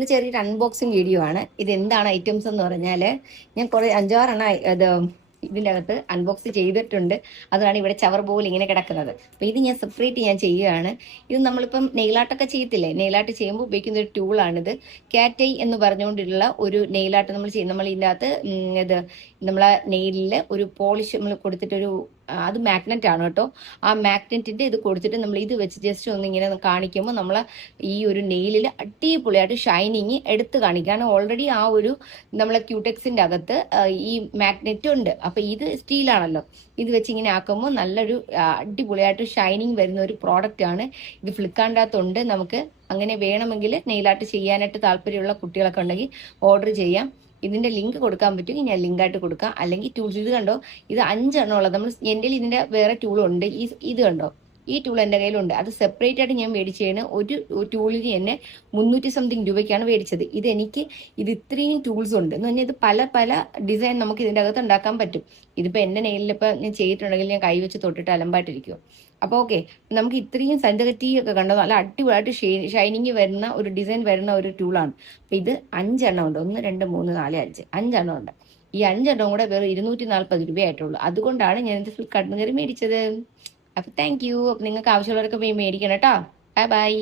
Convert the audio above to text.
ഇന്ന് ചെറിയൊരു unboxing video ആണ്. ഇത് എന്താണ് ഐറ്റംസ് എന്ന് പറഞ്ഞാൽ ഞാൻ കുറേ 5-6 ഇത് ഇതിൻ്റെ അകത്ത് അൺബോക്സ് ചെയ്തിട്ടുണ്ട്. അതാണ് ഇവിടെ ചവർ പോലെ ഇങ്ങനെ കിടക്കുന്നത്. അപ്പോൾ ഇത് ഞാൻ സെപ്പറേറ്റ് ചെയ്യുകയാണ്. ഇത് നമ്മളിപ്പം നെയിലാട്ടൊക്കെ ചെയ്യത്തില്ലേ, നെയിലാട്ട് ചെയ്യുമ്പോൾ ഉപയോഗിക്കുന്ന ഒരു ടൂളാണിത്. കാറ്റൈ എന്ന് പറഞ്ഞുകൊണ്ടുള്ള ഒരു നെയിലാട്ട് നമ്മൾ ചെയ്യും. നമ്മൾ ഇതിൻ്റെ അകത്ത് ഇത് നമ്മളെ നെയിലിൽ ഒരു പോളിഷ് നമ്മൾ കൊടുത്തിട്ടൊരു അത് മാഗ്നറ്റ് ആണ് കേട്ടോ. ആ മാഗ്നറ്റിന്റെ ഇത് കൊടുത്തിട്ട് നമ്മൾ ഇത് വെച്ച് ജസ്റ്റ് ഒന്ന് ഇങ്ങനെ കാണിക്കുമ്പോൾ നമ്മൾ ഈ ഒരു നെയിലിൽ അടിപൊളിയായിട്ട് ഷൈനിങ് എടുത്ത് കാണിക്കുകയാണ്. ഓൾറെഡി ആ ഒരു നമ്മളെ ക്യൂടെക്സിന്റെ അകത്ത് ഈ മാഗ്നറ്റ് ഉണ്ട്. അപ്പൊ ഇത് സ്റ്റീലാണല്ലോ, ഇത് വെച്ച് ഇങ്ങനെ ആക്കുമ്പോൾ നല്ലൊരു അടിപൊളിയായിട്ട് ഷൈനിങ് വരുന്ന ഒരു പ്രോഡക്റ്റ് ആണ് ഇത്. ഫ്ലിപ്കാർട്ടിൻ്റെ അകത്തുണ്ട്. നമുക്ക് അങ്ങനെ വേണമെങ്കിൽ നെയിലാട്ട് ചെയ്യാനായിട്ട് താല്പര്യമുള്ള കുട്ടികളൊക്കെ ഉണ്ടെങ്കിൽ ഓർഡർ ചെയ്യാം. ഇതിന്റെ ലിങ്ക് കൊടുക്കാൻ പറ്റുമെങ്കിൽ ഞാൻ ലിങ്കായിട്ട് കൊടുക്കാം. അല്ലെങ്കിൽ ടൂൾസ് ഇത് കണ്ടോ, ഇത് 5 എണ്ണം ഉള്ളത്. നമ്മൾ എൻ്റെ ഇതിന്റെ വേറെ ടൂളുണ്ട്. ഇത് കണ്ടോ, ഈ ടൂൾ എൻ്റെ കയ്യിലുണ്ട്. അത് സെപ്പറേറ്റ് ആയിട്ട് ഞാൻ മേടിച്ചതാണ്. ഒരു ടൂളിന് എന്നെ 300 സംതിങ് രൂപയ്ക്കാണ് മേടിച്ചത്. ഇത് ഇത്രയും ടൂൾസ് ഉണ്ട് എന്ന് പറഞ്ഞാൽ ഇത് പല പല ഡിസൈൻ നമുക്ക് ഇതിൻ്റെ അകത്ത് ഉണ്ടാക്കാൻ പറ്റും. ഇതിപ്പോൾ എൻ്റെ നെയിലിപ്പോൾ ഞാൻ ചെയ്തിട്ടുണ്ടെങ്കിൽ ഞാൻ കൈവച്ച് തൊട്ടിട്ട് അലമ്പായിട്ടിരിക്കും. അപ്പോൾ ഓക്കെ, നമുക്ക് ഇത്രയും സഞ്ചകറ്റിയൊക്കെ കണ്ടോ, നല്ല അടിപൊളിയായിട്ട് ഷൈനിങ് വരുന്ന ഒരു ഡിസൈൻ വരുന്ന ഒരു ടൂളാണ്. അപ്പം ഇത് 5 എണ്ണം ഉണ്ട്. 1 2 3 4 5 5 എണ്ണം ഉണ്ട്. ഈ 5 എണ്ണം കൂടെ വെറും 240 രൂപയായിട്ടുള്ളൂ. അതുകൊണ്ടാണ് ഞാൻ ഇത് ഫ്ലിപ്കാർട്ടിൽ നിന്ന് കയറി മേടിച്ചത്. അപ്പൊ താങ്ക് യു. അപ്പൊ നിങ്ങൾക്ക് ആവശ്യമുള്ളവരൊക്കെ പോയി മേടിക്കണം കേട്ടോ. Bye bye.